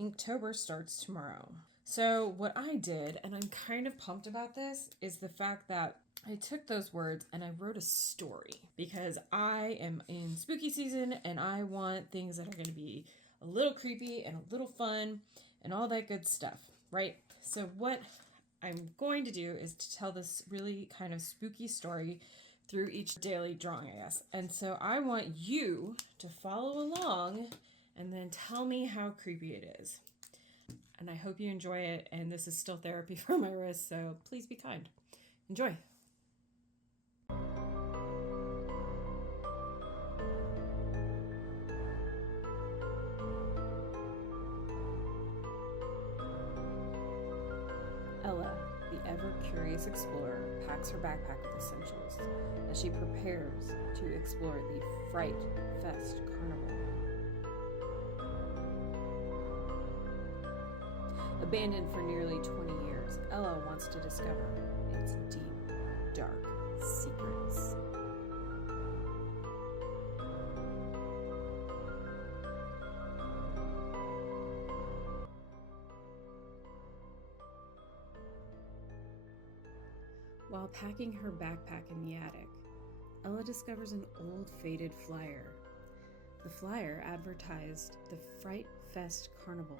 Inktober starts tomorrow. So, what I did, and I'm kind of pumped about this, is the fact that I took those words and I wrote a story because I am in spooky season and I want things that are going to be a little creepy and a little fun and all that good stuff, right? So, what I'm going to do is to tell this really kind of spooky story through each daily drawing, I guess. And so, I want you to follow along and then tell me how creepy it is. And I hope you enjoy it. And this is still therapy for my wrist, so please be kind. Enjoy. Ella, the ever-curious explorer, packs her backpack with essentials as she prepares to explore the Fright Fest Carnival. Abandoned for nearly 20 years, Ella wants to discover its deep, dark secrets. While packing her backpack in the attic, Ella discovers an old faded flyer. The flyer advertised the Fright Fest Carnival,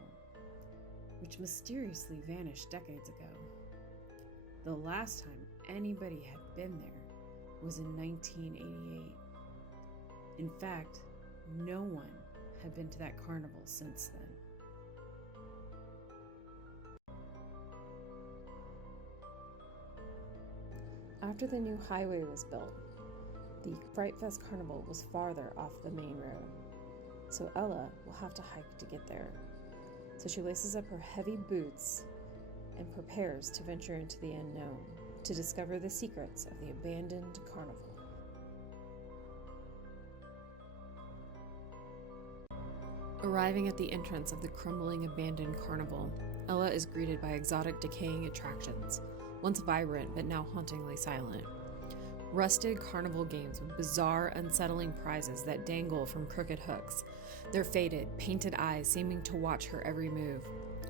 which mysteriously vanished decades ago. The last time anybody had been there was in 1988. In fact, no one had been to that carnival since then. After the new highway was built, the Fright Fest Carnival was farther off the main road, so Ella will have to hike to get there. So she laces up her heavy boots and prepares to venture into the unknown to discover the secrets of the abandoned carnival. Arriving at the entrance of the crumbling abandoned carnival, Ella is greeted by exotic decaying attractions, once vibrant but now hauntingly silent. Rusted carnival games with bizarre, unsettling prizes that dangle from crooked hooks, their faded, painted eyes seeming to watch her every move.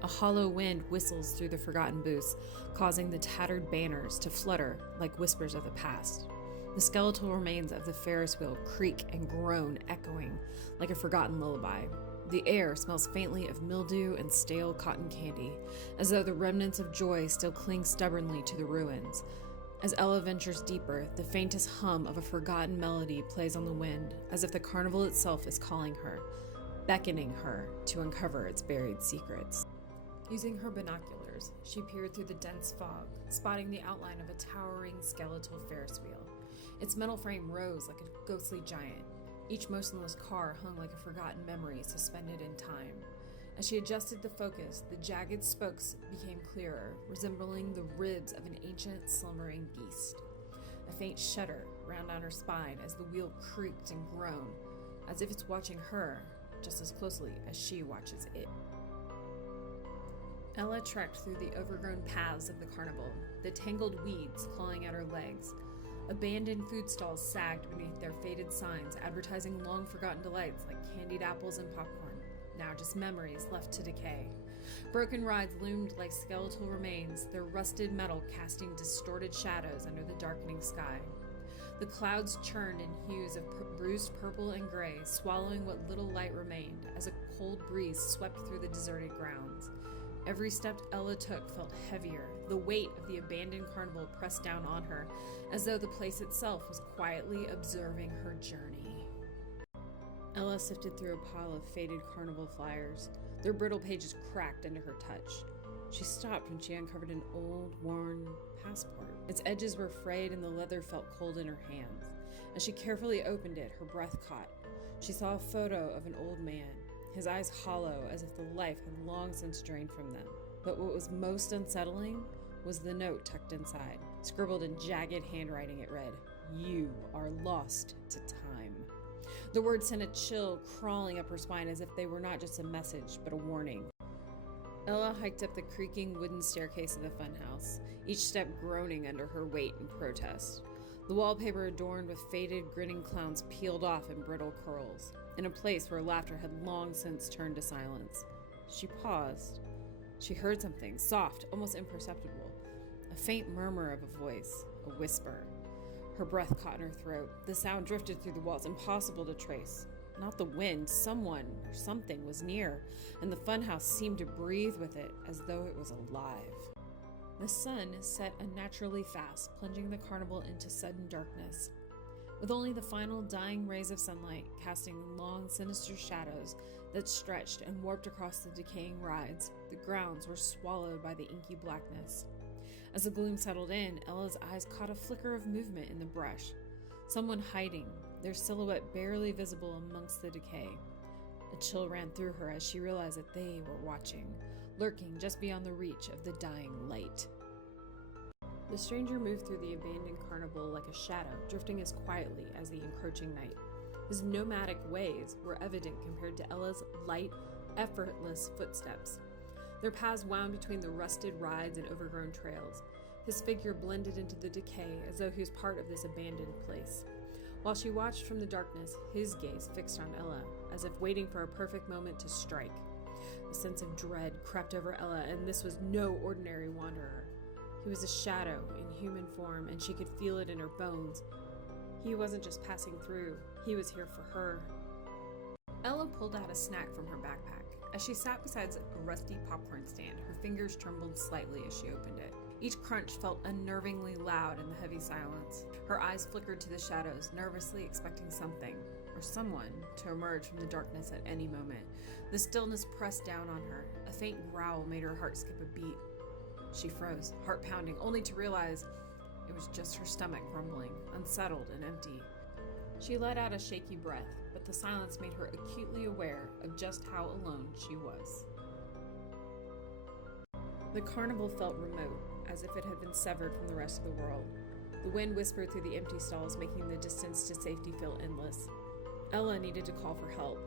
A hollow wind whistles through the forgotten booths, causing the tattered banners to flutter like whispers of the past. The skeletal remains of the Ferris wheel creak and groan, echoing like a forgotten lullaby. The air smells faintly of mildew and stale cotton candy, as though the remnants of joy still cling stubbornly to the ruins. As Ella ventures deeper, the faintest hum of a forgotten melody plays on the wind, as if the carnival itself is calling her, beckoning her to uncover its buried secrets. Using her binoculars, she peered through the dense fog, spotting the outline of a towering skeletal Ferris wheel. Its metal frame rose like a ghostly giant. Each motionless car hung like a forgotten memory suspended in time. As she adjusted the focus, the jagged spokes became clearer, resembling the ribs of an ancient, slumbering beast. A faint shudder ran down her spine as the wheel creaked and groaned, as if it's watching her just as closely as she watches it. Ella trekked through the overgrown paths of the carnival, the tangled weeds clawing at her legs. Abandoned food stalls sagged beneath their faded signs, advertising long-forgotten delights like candied apples and popcorn, now just memories left to decay. Broken rides loomed like skeletal remains, their rusted metal casting distorted shadows under the darkening sky. The clouds churned in hues of bruised purple and gray, swallowing what little light remained as a cold breeze swept through the deserted grounds. Every step Ella took felt heavier, the weight of the abandoned carnival pressed down on her, as though the place itself was quietly observing her journey. Ella sifted through a pile of faded carnival flyers. Their brittle pages cracked under her touch. She stopped when she uncovered an old, worn passport. Its edges were frayed and the leather felt cold in her hands. As she carefully opened it, her breath caught. She saw a photo of an old man, his eyes hollow as if the life had long since drained from them. But what was most unsettling was the note tucked inside. Scribbled in jagged handwriting, it read, "You are lost to time." The words sent a chill crawling up her spine as if they were not just a message, but a warning. Ella hiked up the creaking wooden staircase of the funhouse, each step groaning under her weight in protest. The wallpaper adorned with faded, grinning clowns peeled off in brittle curls, in a place where laughter had long since turned to silence. She paused. She heard something, soft, almost imperceptible. A faint murmur of a voice, a whisper. Her breath caught in her throat. The sound drifted through the walls, impossible to trace. Not the wind, someone or something was near, and the funhouse seemed to breathe with it as though it was alive. The sun set unnaturally fast, plunging the carnival into sudden darkness. With only the final dying rays of sunlight casting long, sinister shadows that stretched and warped across the decaying rides, the grounds were swallowed by the inky blackness. As the gloom settled in, Ella's eyes caught a flicker of movement in the brush. Someone hiding, their silhouette barely visible amongst the decay. A chill ran through her as she realized that they were watching, lurking just beyond the reach of the dying light. The stranger moved through the abandoned carnival like a shadow, drifting as quietly as the encroaching night. His nomadic ways were evident compared to Ella's light, effortless footsteps. Their paths wound between the rusted rides and overgrown trails. His figure blended into the decay as though he was part of this abandoned place. While she watched from the darkness, his gaze fixed on Ella, as if waiting for a perfect moment to strike. A sense of dread crept over Ella, and this was no ordinary wanderer. He was a shadow in human form, and she could feel it in her bones. He wasn't just passing through, he was here for her. Ella pulled out a snack from her backpack. As she sat beside a rusty popcorn stand, her fingers trembled slightly as she opened it. Each crunch felt unnervingly loud in the heavy silence. Her eyes flickered to the shadows, nervously expecting something, or someone, to emerge from the darkness at any moment. The stillness pressed down on her. A faint growl made her heart skip a beat. She froze, heart pounding, only to realize it was just her stomach grumbling, unsettled and empty. She let out a shaky breath, but the silence made her acutely aware of just how alone she was. The carnival felt remote, as if it had been severed from the rest of the world. The wind whispered through the empty stalls, making the distance to safety feel endless. Ella needed to call for help.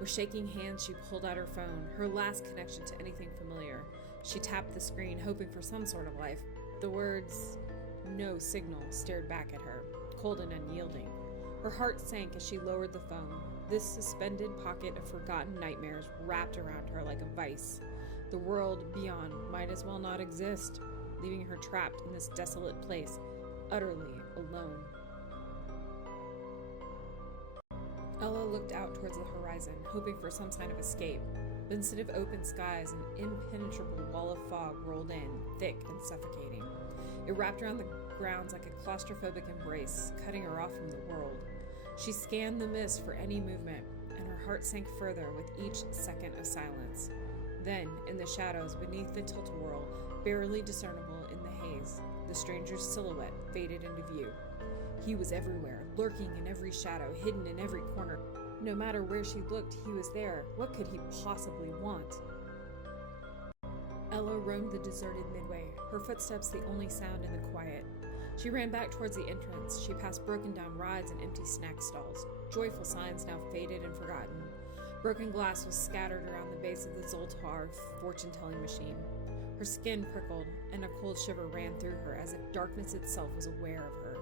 With shaking hands, she pulled out her phone, her last connection to anything familiar. She tapped the screen, hoping for some sort of life. The words, "no signal," stared back at her, cold and unyielding. Her heart sank as she lowered the phone. This suspended pocket of forgotten nightmares wrapped around her like a vice. The world beyond might as well not exist, leaving her trapped in this desolate place, utterly alone. Ella looked out towards the horizon, hoping for some sign of escape. But instead of open skies, an impenetrable wall of fog rolled in, thick and suffocating. It wrapped around the grounds like a claustrophobic embrace, cutting her off from the world. She scanned the mist for any movement, and her heart sank further with each second of silence. Then, in the shadows beneath the tilt-a-whirl, barely discernible in the haze, the stranger's silhouette faded into view. He was everywhere, lurking in every shadow, hidden in every corner. No matter where she looked, he was there. What could he possibly want? Ella roamed the deserted midway, her footsteps the only sound in the quiet. She ran back towards the entrance. She passed broken-down rides and empty snack stalls, joyful signs now faded and forgotten. Broken glass was scattered around the base of the Zoltar fortune-telling machine. Her skin prickled, and a cold shiver ran through her as if darkness itself was aware of her.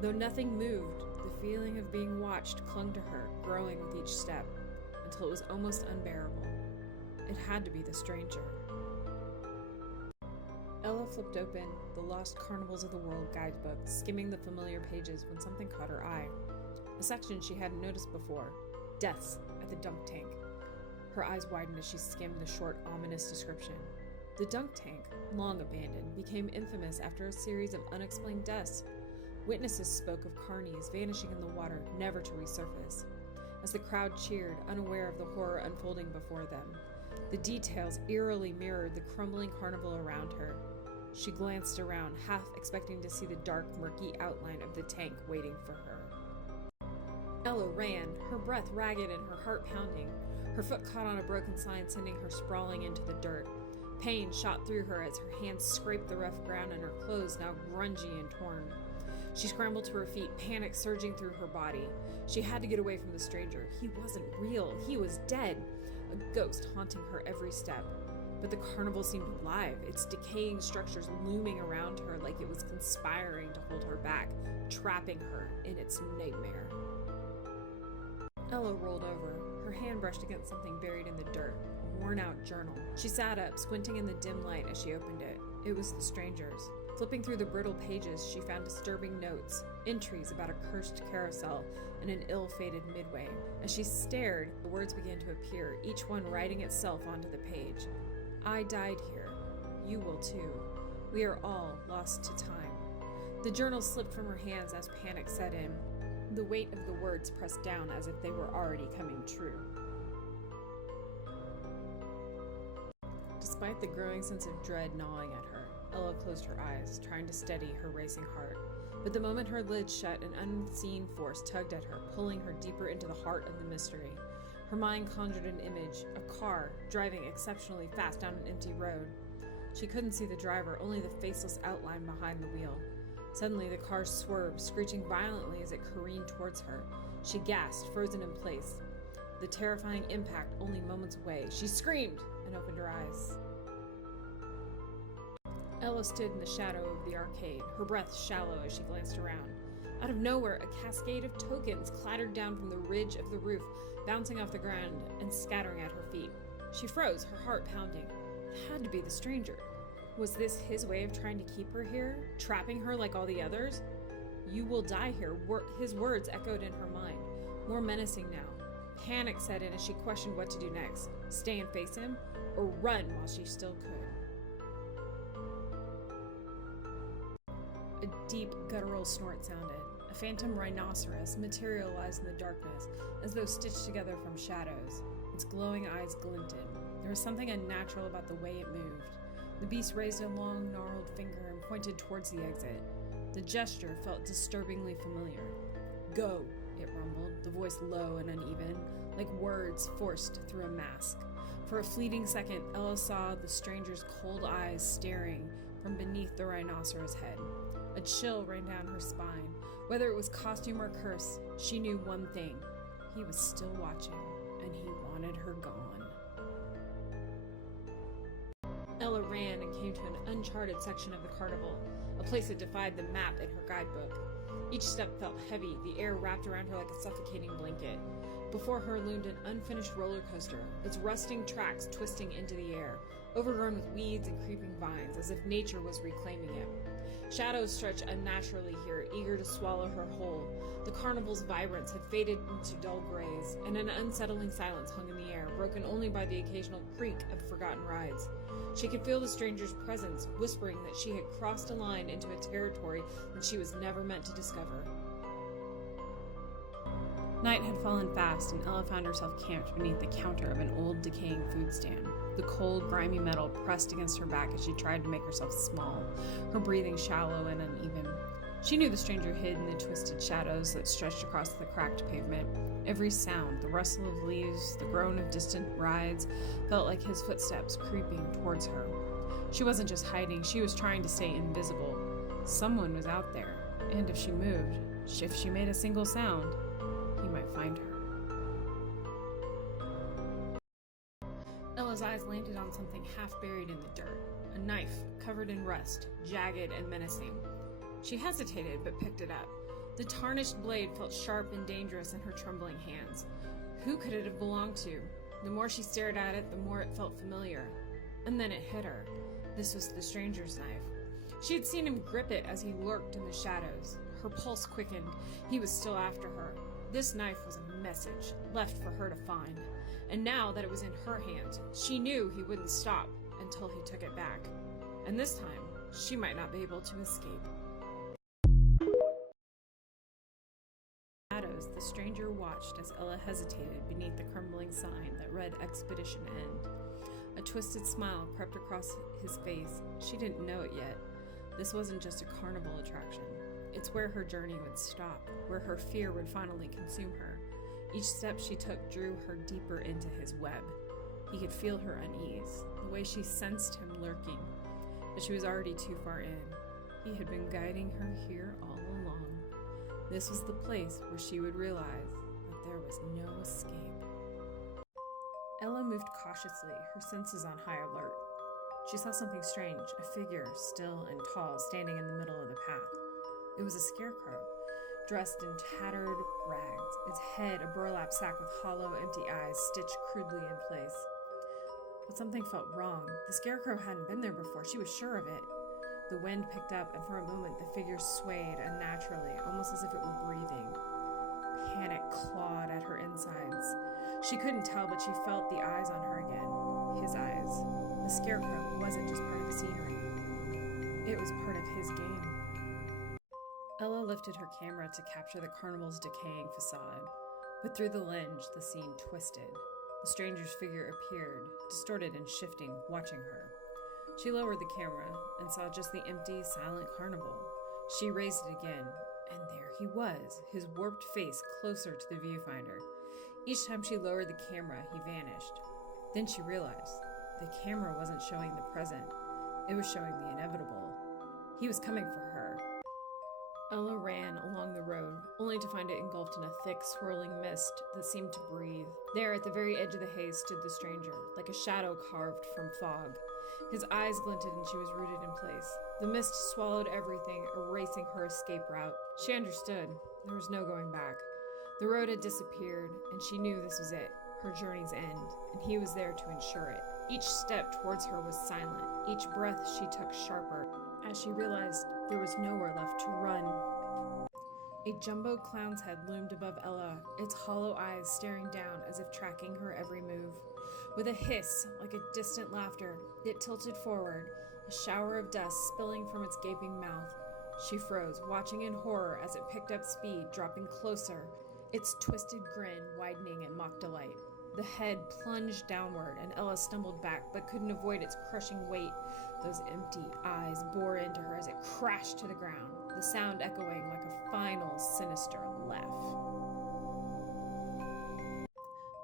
Though nothing moved, the feeling of being watched clung to her, growing with each step, until it was almost unbearable. It had to be the stranger. Ella flipped open the Lost Carnivals of the World guidebook, skimming the familiar pages when something caught her eye. A section she hadn't noticed before: deaths at the dunk tank. Her eyes widened as she skimmed the short, ominous description. The dunk tank, long abandoned, became infamous after a series of unexplained deaths. Witnesses spoke of carnies vanishing in the water, never to resurface. As the crowd cheered, unaware of the horror unfolding before them, the details eerily mirrored the crumbling carnival around her. She glanced around, half expecting to see the dark, murky outline of the tank waiting for her. Ella ran, her breath ragged and her heart pounding. Her foot caught on a broken sign, sending her sprawling into the dirt. Pain shot through her as her hands scraped the rough ground and her clothes now grungy and torn. She scrambled to her feet, panic surging through her body. She had to get away from the stranger. He wasn't real. He was dead. A ghost haunting her every step. But the carnival seemed alive, its decaying structures looming around her like it was conspiring to hold her back, trapping her in its nightmare. Ella rolled over. Her hand brushed against something buried in the dirt, a worn-out journal. She sat up, squinting in the dim light as she opened it. It was the stranger's. Flipping through the brittle pages, she found disturbing notes, entries about a cursed carousel and an ill-fated midway. As she stared, the words began to appear, each one writing itself onto the page. I died here. You will too. We are all lost to time. The journal slipped from her hands as panic set in. The weight of the words pressed down as if they were already coming true. Despite the growing sense of dread gnawing at her, Ella closed her eyes, trying to steady her racing heart. But the moment her lids shut, an unseen force tugged at her, pulling her deeper into the heart of the mystery. Her mind conjured an image, a car, driving exceptionally fast down an empty road. She couldn't see the driver, only the faceless outline behind the wheel. Suddenly, the car swerved, screeching violently as it careened towards her. She gasped, frozen in place. The terrifying impact only moments away. She screamed and opened her eyes. Ella stood in the shadow of the arcade, her breath shallow as she glanced around. Out of nowhere, a cascade of tokens clattered down from the ridge of the roof, bouncing off the ground and scattering at her feet. She froze, her heart pounding. It had to be the stranger. Was this his way of trying to keep her here, trapping her like all the others? You will die here, his words echoed in her mind, more menacing now. Panic set in as she questioned what to do next, stay and face him, or run while she still could. A deep, guttural snort sounded. A phantom rhinoceros materialized in the darkness, as though stitched together from shadows. Its glowing eyes glinted. There was something unnatural about the way it moved. The beast raised a long, gnarled finger and pointed towards the exit. The gesture felt disturbingly familiar. Go, it rumbled, the voice low and uneven, like words forced through a mask. For a fleeting second, Ella saw the stranger's cold eyes staring from beneath the rhinoceros' head. A chill ran down her spine. Whether it was costume or curse, she knew one thing. He was still watching, and he wanted her gone. Ella ran and came to an uncharted section of the carnival, a place that defied the map in her guidebook. Each step felt heavy, the air wrapped around her like a suffocating blanket. Before her loomed an unfinished roller coaster, its rusting tracks twisting into the air, overgrown with weeds and creeping vines, as if nature was reclaiming it. Shadows stretched unnaturally here, eager to swallow her whole. The carnival's vibrance had faded into dull grays, and an unsettling silence hung in the air, broken only by the occasional creak of forgotten rides. She could feel the stranger's presence, whispering that she had crossed a line into a territory that she was never meant to discover. Night had fallen fast, and Ella found herself camped beneath the counter of an old, decaying food stand. The cold, grimy metal pressed against her back as she tried to make herself small, her breathing shallow and uneven. She knew the stranger hid in the twisted shadows that stretched across the cracked pavement. Every sound, the rustle of leaves, the groan of distant rides, felt like his footsteps creeping towards her. She wasn't just hiding, she was trying to stay invisible. Someone was out there, and if she moved, if she made a single sound, he might find her. Ella's eyes landed on something half buried in the dirt, a knife covered in rust, jagged and menacing. She hesitated but picked it up. The tarnished blade felt sharp and dangerous in her trembling hands. Who could it have belonged to? The more she stared at it, the more it felt familiar. And then it hit her. This was the stranger's knife. She had seen him grip it as he lurked in the shadows. Her pulse quickened. He was still after her. This knife was a message, left for her to find. And now that it was in her hand, she knew he wouldn't stop until he took it back. And this time, she might not be able to escape. The stranger watched as Ella hesitated beneath the crumbling sign that read Expedition End. A twisted smile crept across his face. She didn't know it yet. This wasn't just a carnival attraction. It's where her journey would stop, where her fear would finally consume her. Each step she took drew her deeper into his web. He could feel her unease, the way she sensed him lurking. But she was already too far in. He had been guiding her here all along. This was the place where she would realize that there was no escape. Ella moved cautiously, her senses on high alert. She saw something strange, a figure, still and tall, standing in the middle of the path. It was a scarecrow, dressed in tattered rags, its head a burlap sack with hollow, empty eyes stitched crudely in place. but something felt wrong. The scarecrow hadn't been there before. She was sure of it. The wind picked up, and for a moment the figure swayed unnaturally, almost as if it were breathing. Panic clawed at her insides. She couldn't tell, but she felt the eyes on her again. His eyes. The scarecrow wasn't just part of the scenery. It was part of his game. Ella lifted her camera to capture the carnival's decaying facade, but through the lens, the scene twisted. The stranger's figure appeared, distorted and shifting, watching her. She lowered the camera and saw just the empty, silent carnival. She raised it again, and there he was, his warped face closer to the viewfinder. Each time she lowered the camera, he vanished. Then she realized the camera wasn't showing the present. It was showing the inevitable. He was coming for her. Ella ran along the road, only to find it engulfed in a thick, swirling mist that seemed to breathe. There, at the very edge of the haze, stood the stranger, like a shadow carved from fog. His eyes glinted and she was rooted in place. The mist swallowed everything, erasing her escape route. She understood. There was no going back. The road had disappeared, and she knew this was it, her journey's end, and he was there to ensure it. Each step towards her was silent, each breath she took sharper, as she realized there was nowhere left to run. A jumbo clown's head loomed above Ella, its hollow eyes staring down as if tracking her every move. With a hiss, like a distant laughter, it tilted forward, a shower of dust spilling from its gaping mouth. She froze, watching in horror as it picked up speed, dropping closer, its twisted grin widening in mock delight. The head plunged downward, and Ella stumbled back, but couldn't avoid its crushing weight. Those empty eyes bore into her as it crashed to the ground, the sound echoing like a final, sinister laugh.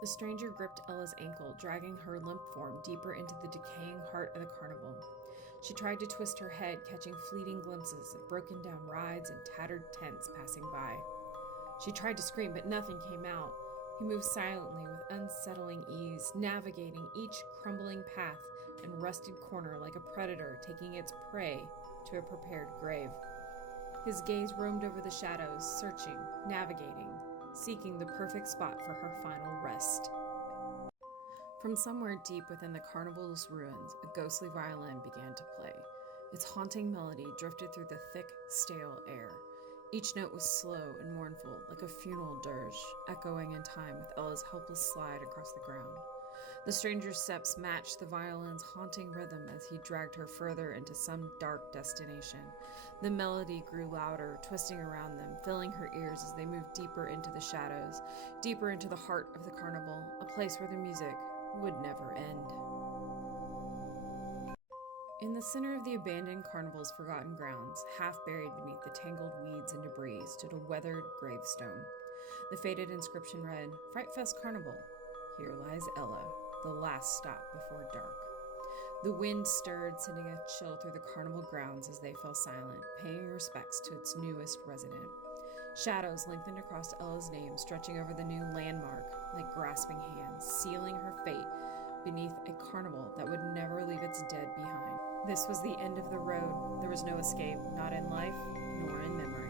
The stranger gripped Ella's ankle, dragging her limp form deeper into the decaying heart of the carnival. She tried to twist her head, catching fleeting glimpses of broken-down rides and tattered tents passing by. She tried to scream, but nothing came out. He moved silently with unsettling ease, navigating each crumbling path and rusted corner like a predator taking its prey to a prepared grave. His gaze roamed over the shadows, searching, navigating, seeking the perfect spot for her final rest. From somewhere deep within the carnival's ruins, a ghostly violin began to play. Its haunting melody drifted through the thick, stale air. Each note was slow and mournful, like a funeral dirge, echoing in time with Ella's helpless slide across the ground. The stranger's steps matched the violin's haunting rhythm as he dragged her further into some dark destination. The melody grew louder, twisting around them, filling her ears as they moved deeper into the shadows, deeper into the heart of the carnival, a place where the music would never end. In the center of the abandoned carnival's forgotten grounds, half buried beneath the tangled weeds and debris, stood a weathered gravestone. The faded inscription read, "Fright Fest Carnival. Here lies Ella, the last stop before dark." The wind stirred, sending a chill through the carnival grounds as they fell silent, paying respects to its newest resident. Shadows lengthened across Ella's name, stretching over the new landmark like grasping hands, sealing her fate beneath a carnival that would never leave its dead behind. This was the end of the road. There was no escape, not in life, nor in memory.